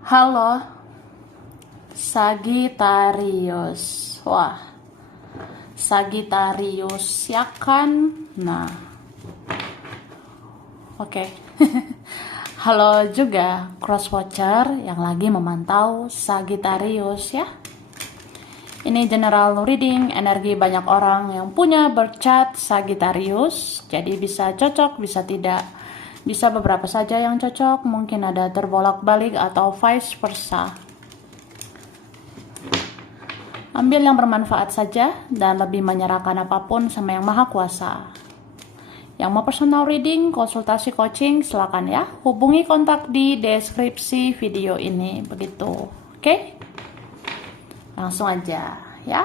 Halo, Sagittarius. Wah, Sagittarius ya kan? Nah, oke. Halo juga crosswatcher yang lagi memantau Sagittarius ya. Ini general reading energi banyak orang yang punya birth chart Sagittarius. Jadi bisa cocok, bisa tidak. Bisa beberapa saja yang cocok, mungkin ada terbolak-balik atau vice versa. Ambil yang bermanfaat saja dan lebih menyerahkan apapun sama yang maha kuasa. Yang mau personal reading, konsultasi coaching, silakan ya. Hubungi kontak di deskripsi video ini, begitu. Oke? Langsung aja ya.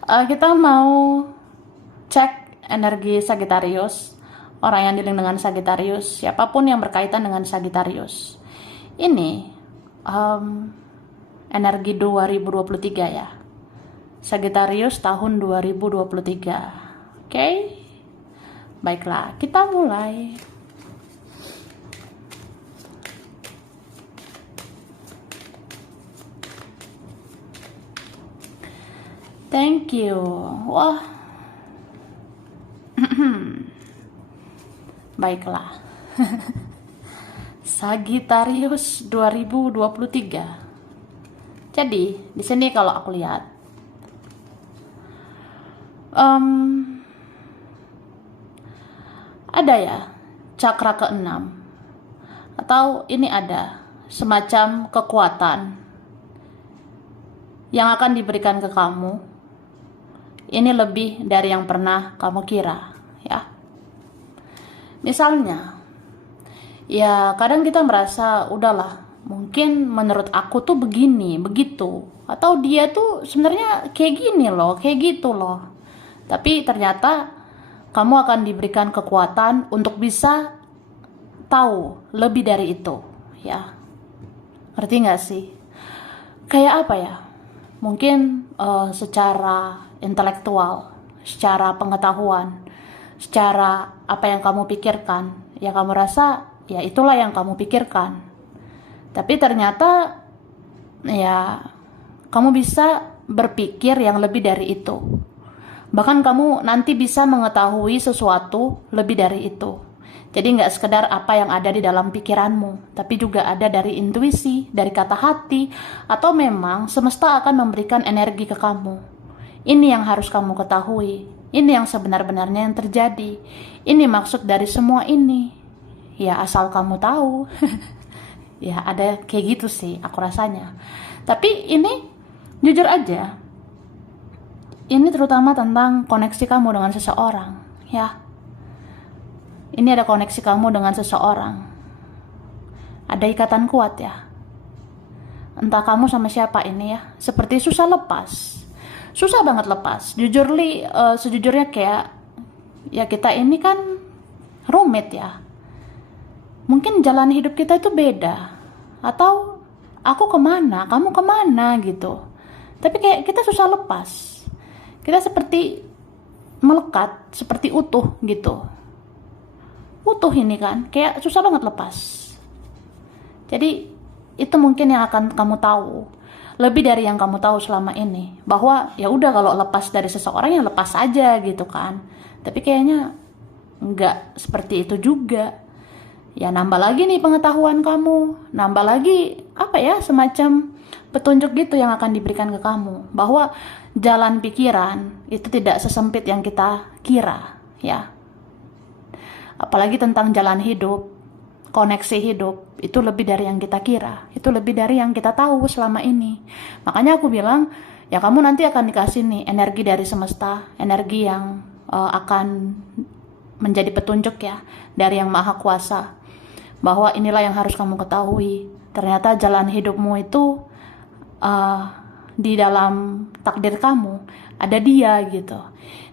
Kita mau cek energi Sagittarius. Orang yang dealing dengan Sagittarius, siapapun yang berkaitan dengan Sagittarius. Ini energi 2023 ya. Sagittarius tahun 2023. Oke? Baiklah, kita mulai. Thank you. Wah. Baiklah. Sagittarius 2023. Jadi, di sini kalau aku lihat ada ya cakra ke-6, atau ini ada semacam kekuatan yang akan diberikan ke kamu. Ini lebih dari yang pernah kamu kira ya. Misalnya ya kadang kita merasa udahlah, mungkin menurut aku tuh begini, begitu, atau dia tuh sebenarnya kayak gini loh, kayak gitu loh. Tapi ternyata kamu akan diberikan kekuatan untuk bisa tahu lebih dari itu ya. Ngerti gak sih? Kayak apa ya? Mungkin secara intelektual, secara pengetahuan, secara apa yang kamu pikirkan, yang kamu rasa ya itulah yang kamu pikirkan. Tapi ternyata ya kamu bisa berpikir yang lebih dari itu. Bahkan kamu nanti bisa mengetahui sesuatu lebih dari itu. Jadi nggak sekedar apa yang ada di dalam pikiranmu, tapi juga ada dari intuisi, dari kata hati, atau memang semesta akan memberikan energi ke kamu. Ini yang harus kamu ketahui. Ini yang sebenar-benarnya yang terjadi. Ini maksud dari semua ini. Ya asal kamu tahu. Ya ada kayak gitu sih aku rasanya. Tapi ini jujur aja, ini terutama tentang koneksi kamu dengan seseorang ya. Ini ada koneksi kamu dengan seseorang. Ada ikatan kuat ya. Entah kamu sama siapa ini ya. Seperti susah lepas. Susah banget lepas. Jujur sejujurnya kayak ya kita ini kan rumit ya. Mungkin jalan hidup kita itu beda. Atau aku kemana, kamu kemana gitu. Tapi kayak kita susah lepas. Kita seperti melekat, seperti utuh gitu. Utuh ini kan, kayak susah banget lepas. Jadi itu mungkin yang akan kamu tahu. Lebih dari yang kamu tahu selama ini. Bahwa ya udah kalau lepas dari seseorang ya lepas aja gitu kan. Tapi kayaknya nggak seperti itu juga. Ya nambah lagi nih pengetahuan kamu. Nambah lagi apa ya, semacam petunjuk gitu yang akan diberikan ke kamu. Bahwa jalan pikiran itu tidak sesempit yang kita kira ya. Apalagi tentang jalan hidup, koneksi hidup, itu lebih dari yang kita kira. Itu lebih dari yang kita tahu selama ini. Makanya aku bilang, ya kamu nanti akan dikasih nih energi dari semesta, energi yang akan menjadi petunjuk ya, dari yang maha kuasa. Bahwa inilah yang harus kamu ketahui. Ternyata jalan hidupmu itu di dalam takdir kamu, ada dia gitu.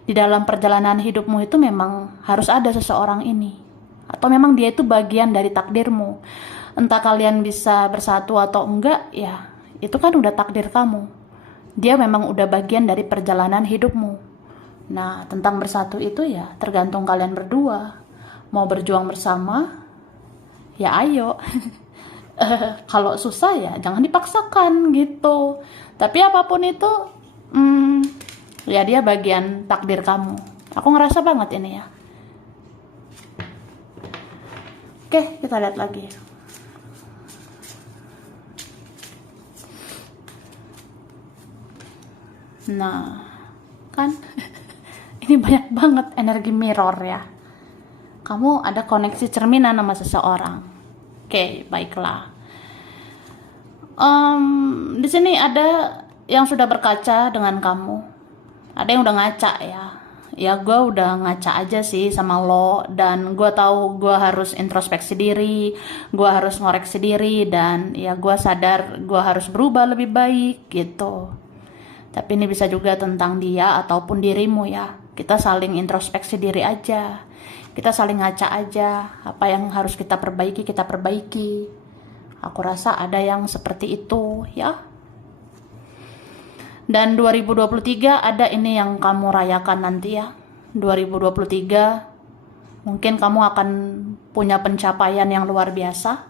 Di dalam perjalanan hidupmu itu memang harus ada seseorang ini. Atau memang dia itu bagian dari takdirmu. Entah kalian bisa bersatu atau enggak, ya itu kan udah takdir kamu. Dia memang udah bagian dari perjalanan hidupmu. Nah, tentang bersatu itu ya tergantung kalian berdua. Mau berjuang bersama, ya ayo. Kalau susah ya jangan dipaksakan gitu. Tapi apapun itu, hmm, ya dia bagian takdir kamu. Aku ngerasa banget ini ya. Oke, kita lihat lagi. Nah, kan ini banyak banget energi mirror ya. Kamu ada koneksi cerminan sama seseorang. Oke, baiklah. Di sini ada yang sudah berkaca dengan kamu. Ada yang udah ngaca ya. Ya gue udah ngaca aja sih sama lo, dan gue tahu gue harus introspeksi diri, gue harus ngoreksi diri, dan ya gue sadar gue harus berubah lebih baik gitu. Tapi ini bisa juga tentang dia ataupun dirimu ya. Kita saling introspeksi diri aja. Kita saling ngaca aja. Apa yang harus kita perbaiki, kita perbaiki. Aku rasa ada yang seperti itu ya. Dan 2023 ada ini yang kamu rayakan nanti ya. 2023 mungkin kamu akan punya pencapaian yang luar biasa.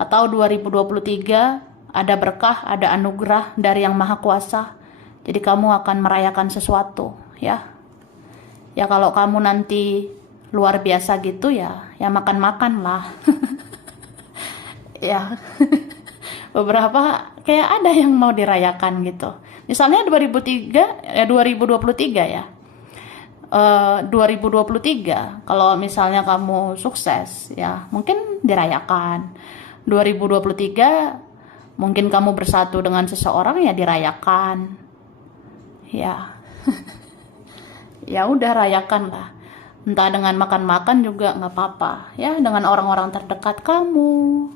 Atau 2023 ada berkah, ada anugerah dari Yang Maha Kuasa. Jadi kamu akan merayakan sesuatu ya. Ya kalau kamu nanti luar biasa gitu ya makan-makan lah. Ya. Beberapa kayak ada yang mau dirayakan gitu. Misalnya 2023 ya. 2023 kalau misalnya kamu sukses ya mungkin dirayakan. 2023 mungkin kamu bersatu dengan seseorang ya dirayakan. Ya. Ya udah rayakan lah. Entah dengan makan-makan juga nggak apa-apa ya, dengan orang-orang terdekat kamu.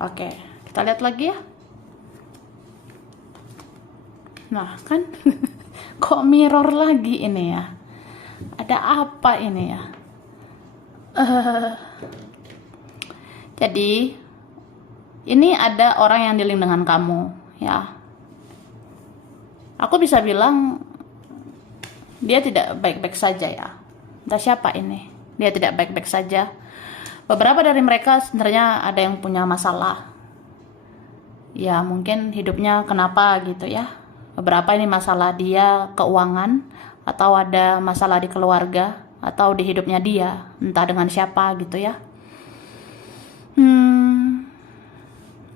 Oke, kita lihat lagi ya. Nah kan kok mirror lagi ini ya. Ada apa ini ya? Jadi ini ada orang yang dealing dengan kamu ya. Aku bisa bilang dia tidak baik-baik saja ya. Entah siapa ini, dia tidak baik-baik saja. Beberapa dari mereka sebenarnya ada yang punya masalah. Ya mungkin hidupnya kenapa gitu ya. Beberapa ini masalah dia keuangan, atau ada masalah di keluarga, atau di hidupnya dia, entah dengan siapa gitu ya.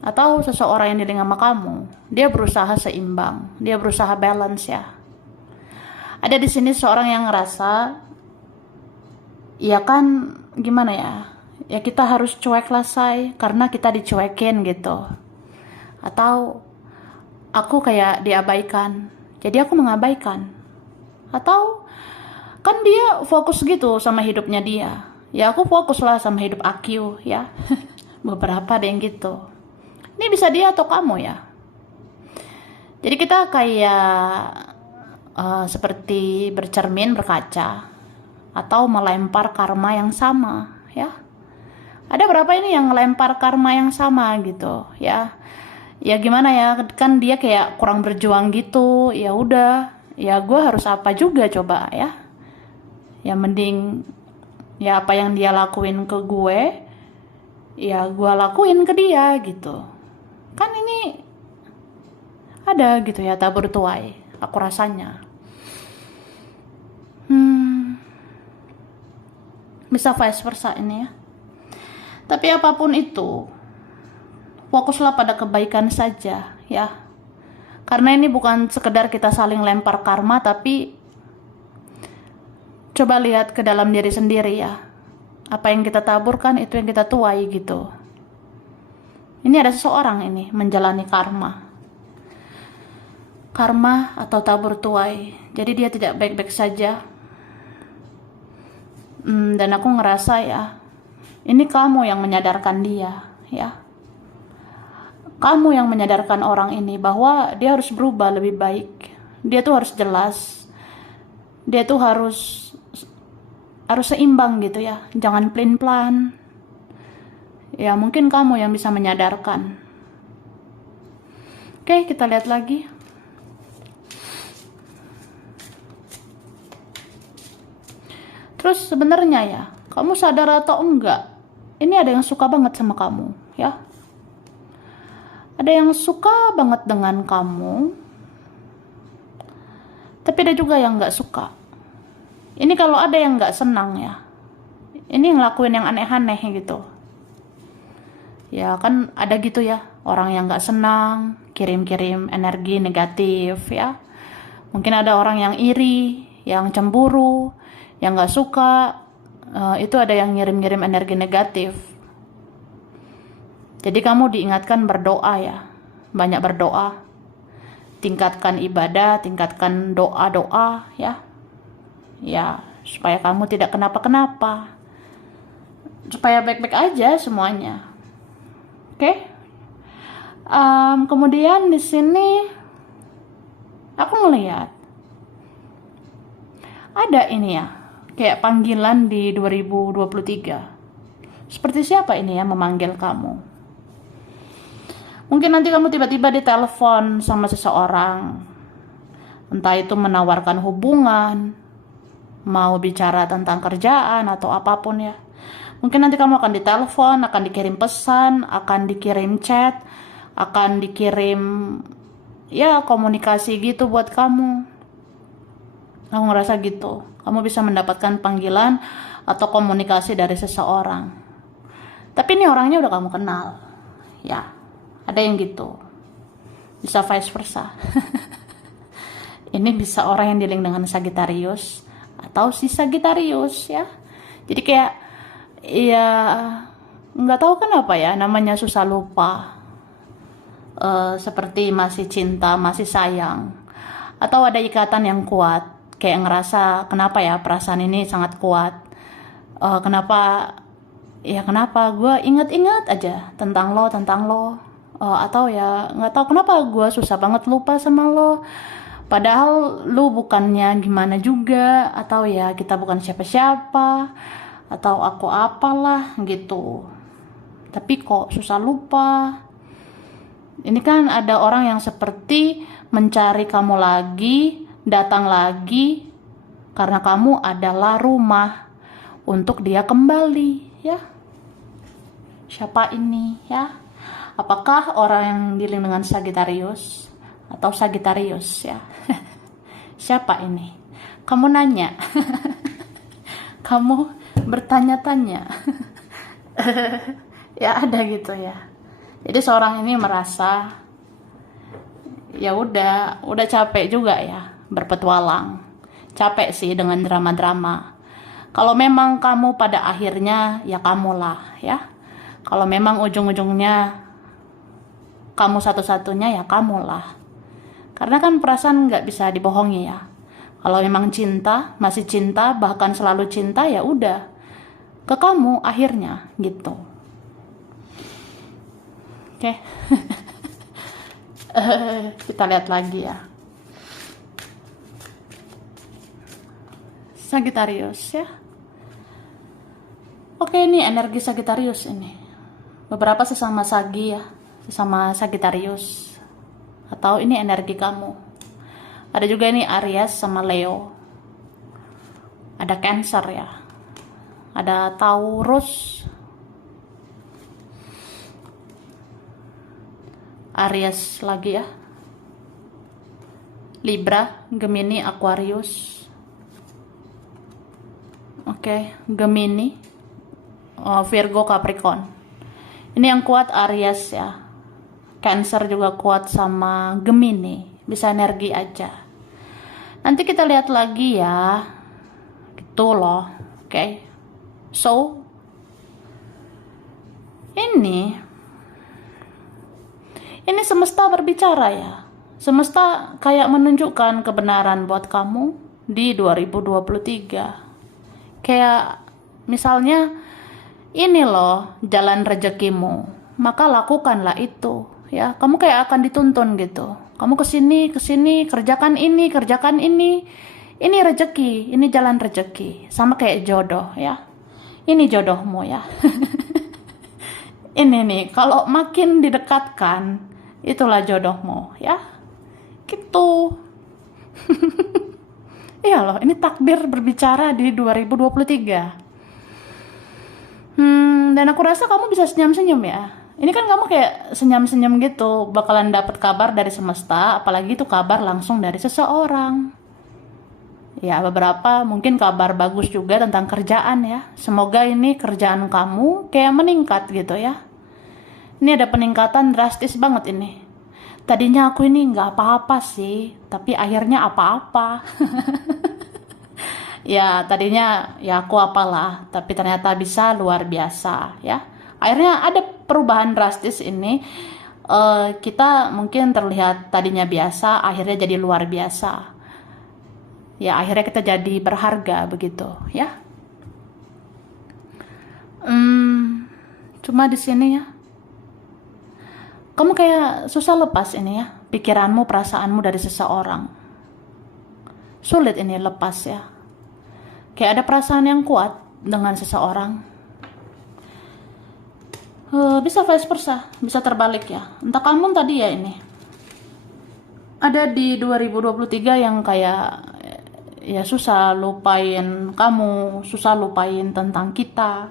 Atau seseorang yang dealing sama kamu, dia berusaha seimbang, dia berusaha balance ya. Ada di sini seorang yang ngerasa, ya kan gimana ya, ya kita harus cuek lah say, karena kita dicuekin gitu. Atau aku kayak diabaikan, jadi aku mengabaikan. Atau kan dia fokus gitu sama hidupnya dia, ya aku fokus lah sama hidup aku ya. Beberapa ada yang gitu. Ini bisa dia atau kamu ya. Jadi kita kayak seperti bercermin, berkaca, atau melempar karma yang sama ya. Ada berapa ini yang melempar karma yang sama gitu ya. Ya gimana ya, kan dia kayak kurang berjuang gitu. Ya udah, ya gue harus apa juga coba ya. Ya mending ya apa yang dia lakuin ke gue, ya gue lakuin ke dia gitu. Kan ini ada gitu ya, tabur tuai aku rasanya. Bisa vice versa ini ya. Tapi apapun itu, fokuslah pada kebaikan saja ya. Karena ini bukan sekedar kita saling lempar karma, tapi coba lihat ke dalam diri sendiri ya. Apa yang kita taburkan itu yang kita tuai gitu. Ini ada seseorang ini menjalani karma. Karma atau tabur tuai. Jadi dia tidak baik-baik saja. Dan aku ngerasa ya, ini kamu yang menyadarkan dia ya. Kamu yang menyadarkan orang ini bahwa dia harus berubah lebih baik. Dia tuh harus jelas. Dia tuh harus seimbang gitu ya. Jangan plan-plan. Ya mungkin kamu yang bisa menyadarkan. Oke, kita lihat lagi. Terus sebenarnya ya, kamu sadar atau enggak, ini ada yang suka banget sama kamu, ya. Ada yang suka banget dengan kamu, tapi ada juga yang nggak suka. Ini kalau ada yang nggak senang ya, ini ngelakuin yang aneh-aneh gitu. Ya kan ada gitu ya, orang yang nggak senang, kirim-kirim energi negatif ya. Mungkin ada orang yang iri, yang cemburu, yang nggak suka, itu ada yang ngirim-ngirim energi negatif. Jadi kamu diingatkan berdoa ya, banyak berdoa, tingkatkan ibadah, tingkatkan doa-doa ya, supaya kamu tidak kenapa-kenapa, supaya baik-baik aja semuanya. Oke? Kemudian di sini aku ngelihat ada ini ya, kayak panggilan di 2023. Seperti siapa ini ya memanggil kamu? Mungkin nanti kamu tiba-tiba ditelepon sama seseorang, entah itu menawarkan hubungan, mau bicara tentang kerjaan atau apapun ya. Mungkin nanti kamu akan ditelepon, akan dikirim pesan, akan dikirim chat, akan dikirim ya komunikasi gitu buat kamu. Aku ngerasa gitu, kamu bisa mendapatkan panggilan atau komunikasi dari seseorang. Tapi ini orangnya udah kamu kenal, ya. Ada yang gitu, bisa vice versa. Ini bisa orang yang dealing dengan Sagittarius atau si Sagittarius ya. Jadi kayak ya nggak tahu kenapa ya, namanya susah lupa. Seperti masih cinta, masih sayang, atau ada ikatan yang kuat. Kayak ngerasa kenapa ya perasaan ini sangat kuat. Kenapa gue ingat-ingat aja tentang lo. Atau ya nggak tahu kenapa gue susah banget lupa sama lo, padahal lo bukannya gimana juga, atau ya kita bukan siapa-siapa, atau aku apalah gitu, tapi kok susah lupa. Ini kan ada orang yang seperti mencari kamu lagi, datang lagi, karena kamu adalah rumah untuk dia kembali ya. Siapa ini ya? Apakah orang yang dealing dengan Sagittarius atau Sagittarius ya? Siapa ini? Kamu nanya. Kamu bertanya-tanya. Ya ada gitu ya. Jadi seorang ini merasa ya udah capek juga ya berpetualang. Capek sih dengan drama-drama. Kalau memang kamu pada akhirnya ya kamulah ya. Kalau memang ujung-ujungnya kamu satu-satunya ya kamulah. Karena kan perasaan nggak bisa dibohongi ya. Kalau memang cinta, masih cinta, bahkan selalu cinta ya udah ke kamu akhirnya gitu. Oke. Kita lihat lagi ya. Sagittarius ya. Oke, ini energi Sagittarius ini. Beberapa sesama Sagi ya. Sama Sagittarius, atau ini energi kamu. Ada juga ini Aries sama Leo, ada Cancer ya, ada Taurus, Aries lagi ya, Libra, Gemini, Aquarius. Oke, Gemini, Virgo, Capricorn. Ini yang kuat Aries ya. Cancer juga kuat sama Gemini, bisa energi aja. Nanti kita lihat lagi ya, gitu loh. Oke. So ini semesta berbicara ya. Semesta kayak menunjukkan kebenaran buat kamu di 2023. Kayak misalnya ini loh jalan rezekimu, maka lakukanlah itu. Ya, kamu kayak akan dituntun gitu. Kamu kesini, kerjakan ini. Ini rezeki, ini jalan rezeki. Sama kayak jodoh ya. Ini jodohmu ya. Ini nih, kalau makin didekatkan, itulah jodohmu ya. Gitu. Iya loh, ini takdir berbicara di 2023. Dan aku rasa kamu bisa senyum-senyum ya. Ini kan kamu kayak senyum-senyum gitu, bakalan dapat kabar dari semesta, apalagi itu kabar langsung dari seseorang. Ya, beberapa mungkin kabar bagus juga tentang kerjaan ya. Semoga ini kerjaan kamu kayak meningkat gitu ya. Ini ada peningkatan drastis banget ini. Tadinya aku ini nggak apa-apa sih, tapi akhirnya apa-apa. Ya, tadinya ya aku apalah, tapi ternyata bisa luar biasa ya. Akhirnya ada perubahan drastis ini. Kita mungkin terlihat tadinya biasa, akhirnya jadi luar biasa. Ya, akhirnya kita jadi berharga begitu ya. Cuma di sini ya, kamu kayak susah lepas ini ya, pikiranmu, perasaanmu dari seseorang. Sulit ini lepas ya. Kayak ada perasaan yang kuat dengan seseorang. Bisa vice versa, bisa terbalik ya. Entah kamu tadi ya ini. Ada di 2023 yang kayak ya susah lupain kamu, susah lupain tentang kita.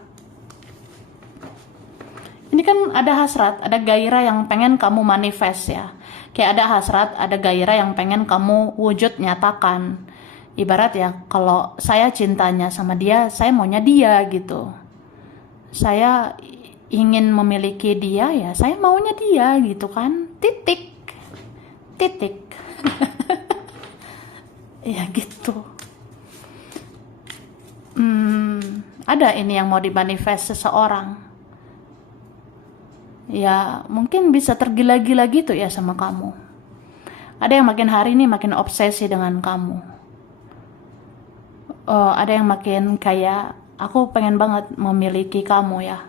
Ini kan ada hasrat, ada gairah yang pengen kamu manifest ya. Kayak ada hasrat, ada gairah yang pengen kamu wujud nyatakan. Ibarat ya, kalau saya cintanya sama dia, saya maunya dia gitu. Saya ingin memiliki dia ya, saya maunya dia gitu kan. Titik. Titik. Ya gitu. Ada ini yang mau dimanifest seseorang. Ya mungkin bisa tergila-gila gitu ya sama kamu. Ada yang makin hari ini makin obsesi dengan kamu. Ada yang makin kayak aku pengen banget memiliki kamu ya.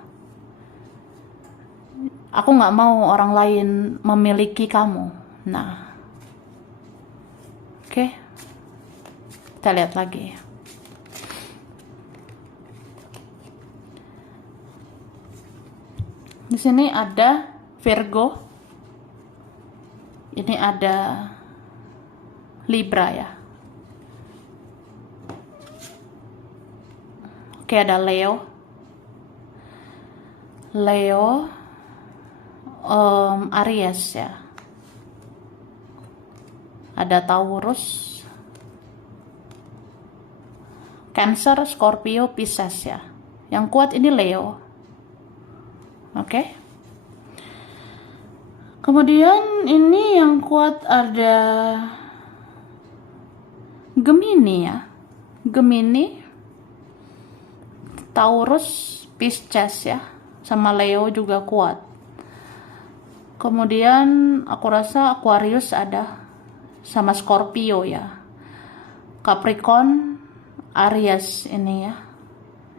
Aku nggak mau orang lain memiliki kamu. Nah, oke. Kita lihat lagi. Di sini ada Virgo. Ini ada Libra ya. Oke, ada Leo. Leo, Aries ya. Ada Taurus, Cancer, Scorpio, Pisces ya. Yang kuat ini Leo. Oke. Kemudian ini yang kuat ada Gemini ya. Gemini, Taurus, Pisces ya. Sama Leo juga kuat. Kemudian aku rasa Aquarius ada sama Scorpio ya. Capricorn, Aries ini ya.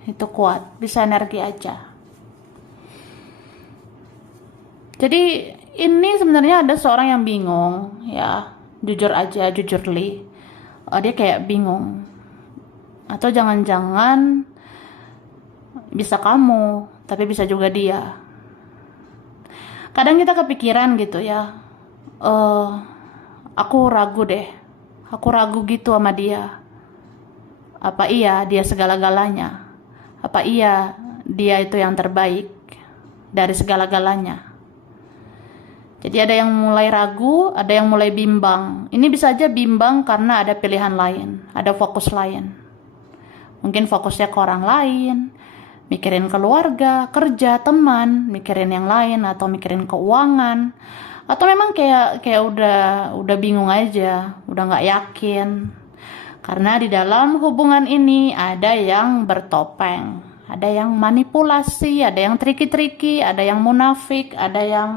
Itu kuat, bisa energi aja. Jadi ini sebenarnya ada seorang yang bingung ya, jujur aja, jujurly. Dia kayak bingung. Atau jangan-jangan bisa kamu, tapi bisa juga dia. Kadang kita kepikiran gitu ya, aku ragu deh, aku ragu gitu sama dia. Apa iya dia segala-galanya? Apa iya dia itu yang terbaik dari segala-galanya? Jadi ada yang mulai ragu, ada yang mulai bimbang. Ini bisa aja bimbang karena ada pilihan lain, ada fokus lain. Mungkin fokusnya ke orang lain, mikirin keluarga, kerja, teman, mikirin yang lain, atau mikirin keuangan, atau memang kayak udah bingung aja, udah nggak yakin. Karena di dalam hubungan ini ada yang bertopeng, ada yang manipulasi, ada yang triki-triki, ada yang munafik, ada yang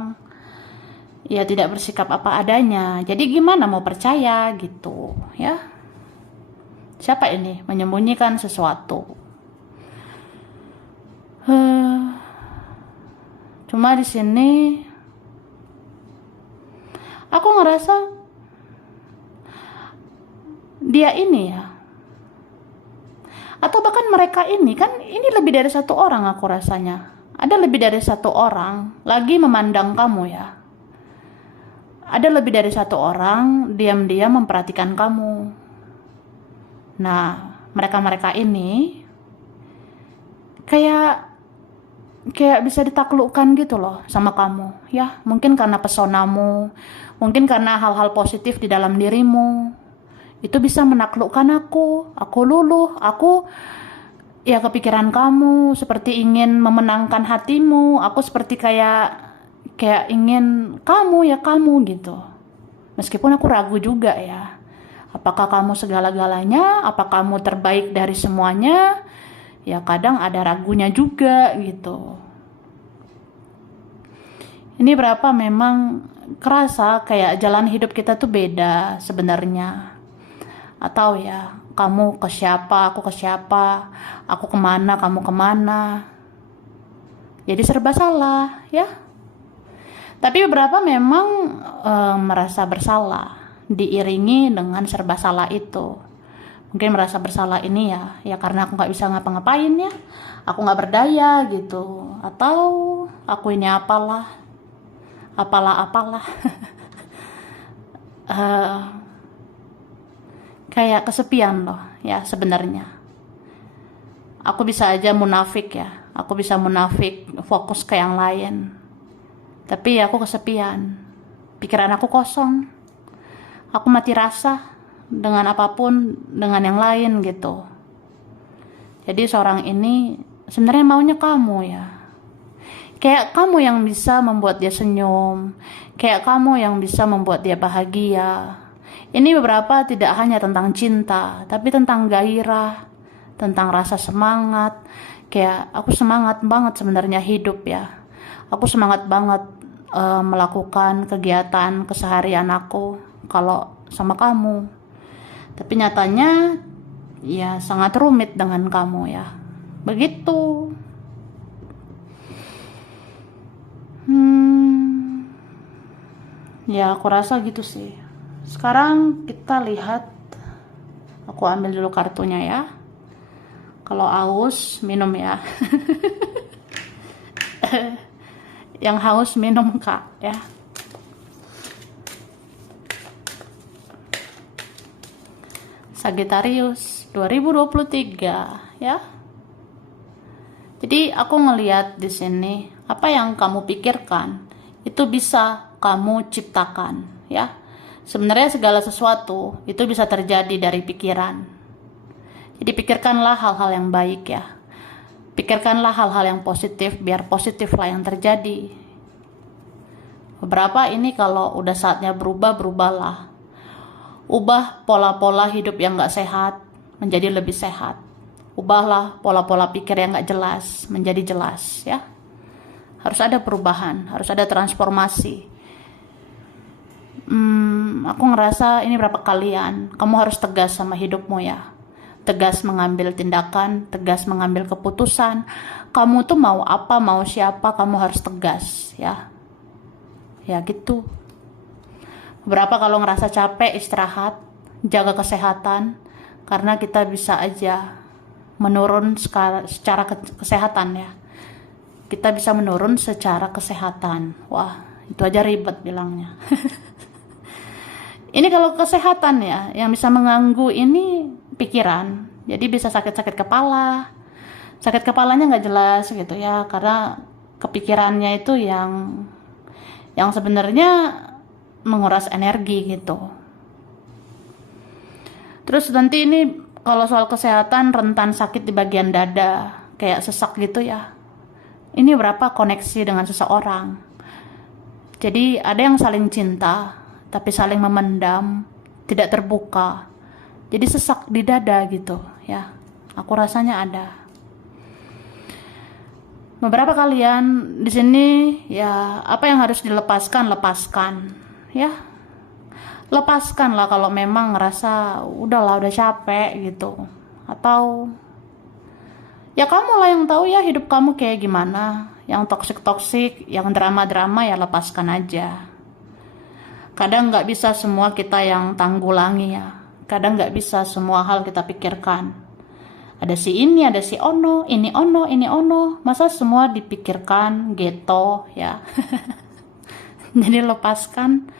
ya tidak bersikap apa adanya. Jadi gimana mau percaya gitu ya? Siapa ini menyembunyikan sesuatu? Cuma di sini aku ngerasa dia ini ya, atau bahkan mereka ini kan, ini lebih dari satu orang. Aku rasanya ada lebih dari satu orang lagi memandang kamu ya. Ada lebih dari satu orang diam-diam memperhatikan kamu. Nah, mereka-mereka ini kayak bisa ditaklukkan gitu loh sama kamu, ya. Mungkin karena pesonamu, mungkin karena hal-hal positif di dalam dirimu. Itu bisa menaklukkan aku. Aku luluh, aku ya kepikiran kamu, seperti ingin memenangkan hatimu. Aku seperti kayak ingin kamu ya kamu gitu. Meskipun aku ragu juga ya. Apakah kamu segala-galanya? Apa kamu terbaik dari semuanya? Ya kadang ada ragunya juga gitu. Ini berapa memang kerasa kayak jalan hidup kita tuh beda sebenarnya. Atau ya kamu ke siapa, aku ke siapa, aku kemana, kamu kemana. Jadi serba salah ya. Tapi beberapa memang merasa bersalah, diiringi dengan serba salah itu. Mungkin merasa bersalah ini ya karena aku nggak bisa ngapa-ngapain ya, aku nggak berdaya gitu, atau aku ini apalah Eh, kayak kesepian loh ya sebenarnya. Aku bisa aja munafik ya, aku bisa munafik fokus ke yang lain, tapi aku kesepian, pikiran aku kosong, aku mati rasa dengan apapun, dengan yang lain gitu. Jadi seorang ini sebenarnya maunya kamu ya. Kayak kamu yang bisa membuat dia senyum, kayak kamu yang bisa membuat dia bahagia. Ini beberapa tidak hanya tentang cinta, tapi tentang gairah, tentang rasa semangat. Kayak aku semangat banget sebenarnya hidup ya. Aku semangat banget melakukan kegiatan keseharian aku kalau sama kamu. Tapi nyatanya ya sangat rumit dengan kamu ya. Begitu. Ya aku rasa gitu sih. Sekarang kita lihat. Aku ambil dulu kartunya ya. Kalau haus minum ya. Yang haus minum Kak ya. Sagittarius 2023 ya. Jadi aku ngelihat di sini apa yang kamu pikirkan itu bisa kamu ciptakan ya. Sebenarnya segala sesuatu itu bisa terjadi dari pikiran. Jadi pikirkanlah hal-hal yang baik ya. Pikirkanlah hal-hal yang positif biar positiflah yang terjadi. Beberapa ini kalau udah saatnya berubahlah. Ubah pola-pola hidup yang gak sehat menjadi lebih sehat. Ubahlah pola-pola pikir yang gak jelas menjadi jelas ya. Harus ada perubahan, harus ada transformasi. Aku ngerasa ini berapa kalian, kamu harus tegas sama hidupmu ya. Tegas mengambil tindakan, tegas mengambil keputusan. Kamu tuh mau apa, mau siapa, kamu harus tegas ya. Ya gitu. Beberapa kalau ngerasa capek istirahat, jaga kesehatan, karena kita bisa aja menurun secara kesehatan ya. Kita bisa menurun secara kesehatan. Wah, itu aja ribet bilangnya. Ini kalau kesehatan ya, yang bisa mengganggu ini pikiran. Jadi bisa sakit-sakit kepala. Sakit kepalanya nggak jelas gitu ya, karena kepikirannya itu yang sebenarnya menguras energi gitu. Terus nanti ini kalau soal kesehatan rentan sakit di bagian dada, kayak sesak gitu ya. Ini berapa koneksi dengan seseorang. Jadi ada yang saling cinta, tapi saling memendam, tidak terbuka. Jadi sesak di dada gitu ya. Aku rasanya ada. Beberapa kalian di sini ya apa yang harus lepaskan ya. Lepaskanlah kalau memang ngerasa udah capek gitu. Atau ya kamu lah yang tahu ya hidup kamu kayak gimana. Yang toksik, yang drama-drama ya lepaskan aja. Kadang gak bisa semua kita yang tanggulangi ya. Kadang gak bisa semua hal kita pikirkan. Ada si ini, ada si ono, ini ono. Masa semua dipikirkan gitu ya. Jadi lepaskan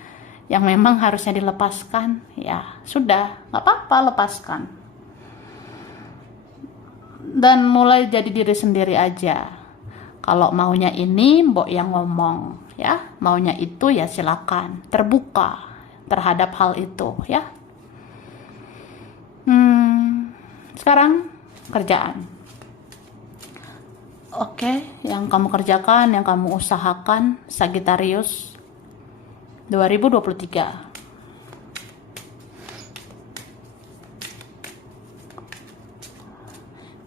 yang memang harusnya dilepaskan. Ya sudah, gak apa-apa lepaskan. dan mulai jadi diri sendiri aja. Kalau maunya ini, mbok yang ngomong, ya. Maunya itu ya silakan, terbuka terhadap hal itu, ya. Sekarang kerjaan. Oke, yang kamu kerjakan, yang kamu usahakan, Sagittarius 2023.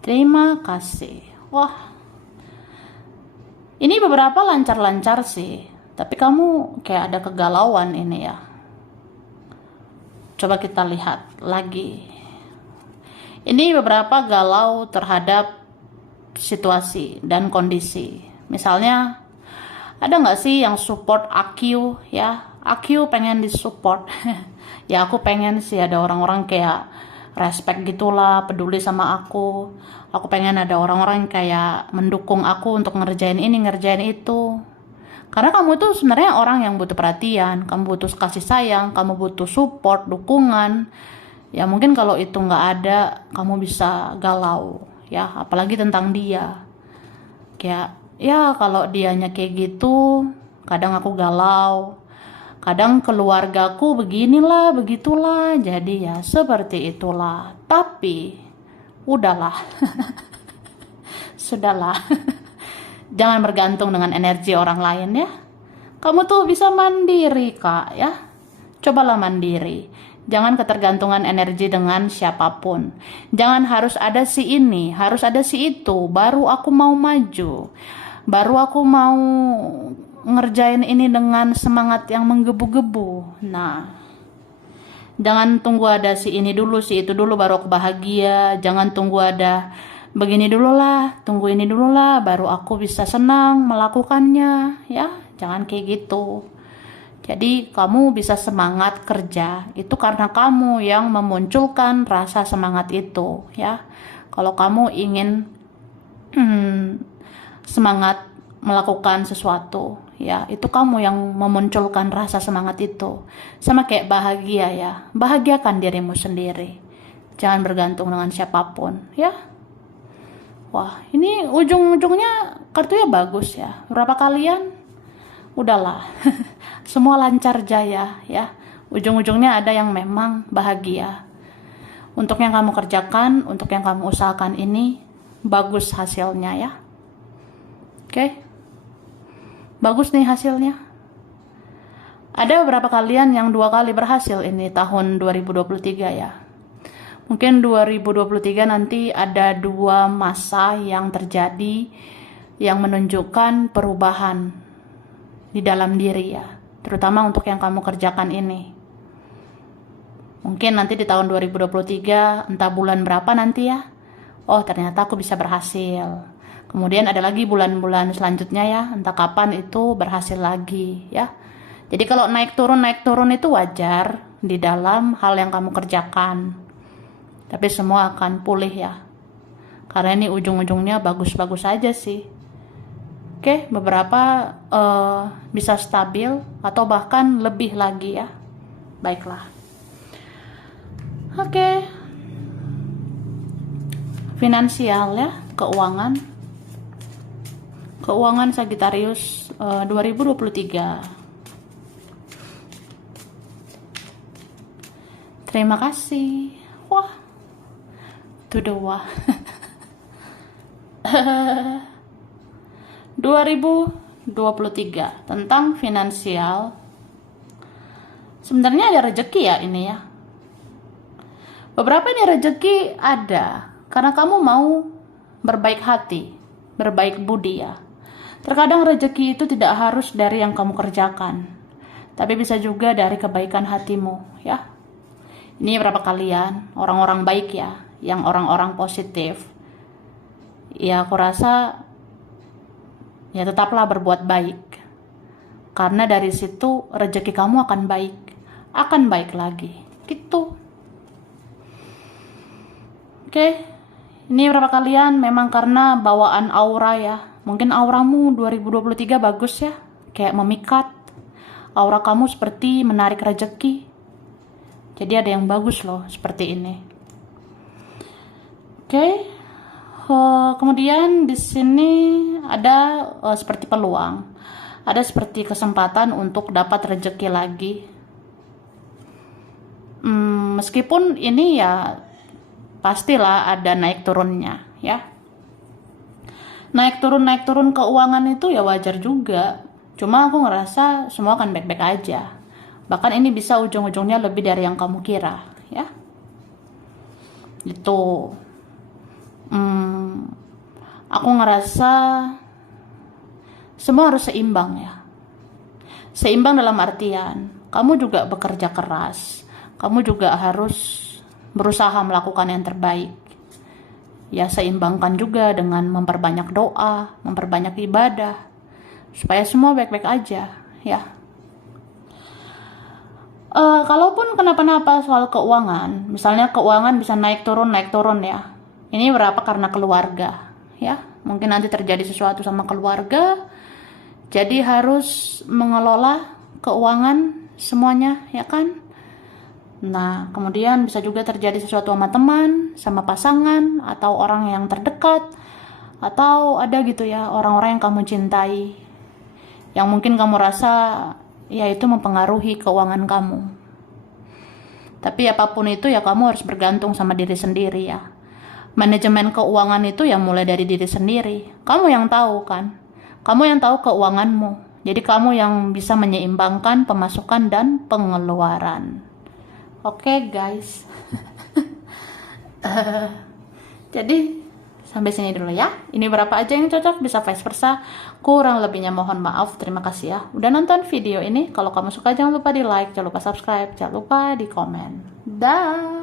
Terima kasih. Wah, ini beberapa lancar-lancar sih, tapi kamu kayak ada kegalauan ini ya. Coba kita lihat lagi. Ini beberapa galau terhadap situasi dan kondisi. Misalnya, ada nggak sih yang support Aku ya? Aku pengen disupport. Ya aku pengen sih ada orang-orang kayak respect gitulah, peduli sama aku. Aku pengen ada orang-orang kayak mendukung aku untuk ngerjain ini, ngerjain itu. Karena kamu tuh sebenarnya orang yang butuh perhatian, kamu butuh kasih sayang, kamu butuh support, dukungan. Ya mungkin kalau itu nggak ada, kamu bisa galau, ya. Apalagi tentang dia. Kayak, ya kalau dianya kayak gitu, kadang aku galau. Kadang keluargaku beginilah, begitulah. Jadi ya seperti itulah. Tapi, udahlah. Sudahlah. Jangan bergantung dengan energi orang lain ya. Kamu tuh bisa mandiri kak ya. Cobalah mandiri. Jangan ketergantungan energi dengan siapapun. Jangan harus ada si ini, harus ada si itu, baru aku mau maju. Baru aku mau ngerjain ini dengan semangat yang menggebu-gebu. Nah, jangan tunggu ada si ini dulu, si itu dulu baru aku bahagia. Jangan tunggu ada begini dulu lah, tunggu ini dulu lah, baru aku bisa senang melakukannya. Ya, jangan kayak gitu. Jadi kamu bisa semangat kerja itu karena kamu yang memunculkan rasa semangat itu ya. Kalau kamu ingin semangat melakukan sesuatu ya, itu kamu yang memunculkan rasa semangat itu. Sama kayak bahagia ya, bahagiakan dirimu sendiri, jangan bergantung dengan siapapun ya. Wah, ini ujung-ujungnya kartunya bagus ya. Berapa kalian? Udahlah. Semua lancar jaya ya. Ujung-ujungnya ada yang memang bahagia. Untuk yang kamu kerjakan, untuk yang kamu usahakan ini bagus hasilnya ya. Oke. Bagus nih hasilnya. Ada beberapa kalian yang 2 kali berhasil ini tahun 2023 ya. Mungkin 2023 nanti ada 2 masa yang terjadi yang menunjukkan perubahan di dalam diri ya, terutama untuk yang kamu kerjakan ini. Mungkin nanti di tahun 2023 entah bulan berapa nanti ya, oh ternyata aku bisa berhasil. Kemudian ada lagi bulan-bulan selanjutnya ya, entah kapan itu berhasil lagi ya. Jadi kalau naik turun itu wajar di dalam hal yang kamu kerjakan, tapi semua akan pulih ya, karena ini ujung-ujungnya bagus-bagus aja sih. Oke, beberapa bisa stabil atau bahkan lebih lagi ya. Baiklah. Oke. Finansial ya, keuangan. Keuangan Sagittarius 2023. Terima kasih. Wah. To the wah. 2023 tentang finansial. Sebenarnya ada rezeki ya ini ya. Beberapa ini rezeki ada karena kamu mau berbaik hati, berbaik budi ya. Terkadang rezeki itu tidak harus dari yang kamu kerjakan, tapi bisa juga dari kebaikan hatimu ya. Ini berapa kalian orang-orang baik ya, yang orang-orang positif. Ya aku rasa ya tetaplah berbuat baik, karena dari situ rezeki kamu akan baik lagi gitu. Oke, ini berapa kalian memang karena bawaan aura ya, mungkin auramu 2023 bagus ya, kayak memikat. Aura kamu seperti menarik rezeki, jadi ada yang bagus loh seperti ini. Oke, Kemudian di sini ada seperti peluang, ada seperti kesempatan untuk dapat rezeki lagi. Meskipun ini ya pastilah ada naik turunnya ya. Naik turun keuangan itu ya wajar juga. Cuma aku ngerasa semua akan baik-baik aja. Bahkan ini bisa ujung-ujungnya lebih dari yang kamu kira ya. Itu aku ngerasa semua harus seimbang ya. Seimbang dalam artian kamu juga bekerja keras, kamu juga harus berusaha melakukan yang terbaik. Ya, seimbangkan juga dengan memperbanyak doa, memperbanyak ibadah, supaya semua baik-baik aja ya. Kalaupun kenapa-napa soal keuangan, misalnya keuangan bisa naik turun ya. Ini berapa karena keluarga ya. Mungkin nanti terjadi sesuatu sama keluarga, jadi harus mengelola keuangan semuanya ya kan. Nah, kemudian bisa juga terjadi sesuatu sama teman, sama pasangan, atau orang yang terdekat, atau ada gitu ya, orang-orang yang kamu cintai, yang mungkin kamu rasa ya itu mempengaruhi keuangan kamu. Tapi apapun itu ya kamu harus bergantung sama diri sendiri ya. Manajemen keuangan itu ya mulai dari diri sendiri. Kamu yang tahu kan, kamu yang tahu keuanganmu. Jadi kamu yang bisa menyeimbangkan pemasukan dan pengeluaran. Oke, guys. Jadi sampai sini dulu ya. Ini berapa aja yang cocok, bisa vice versa. Kurang lebihnya mohon maaf. Terima kasih ya udah nonton video ini. Kalau kamu suka jangan lupa di like, jangan lupa subscribe, jangan lupa di komen. Dah.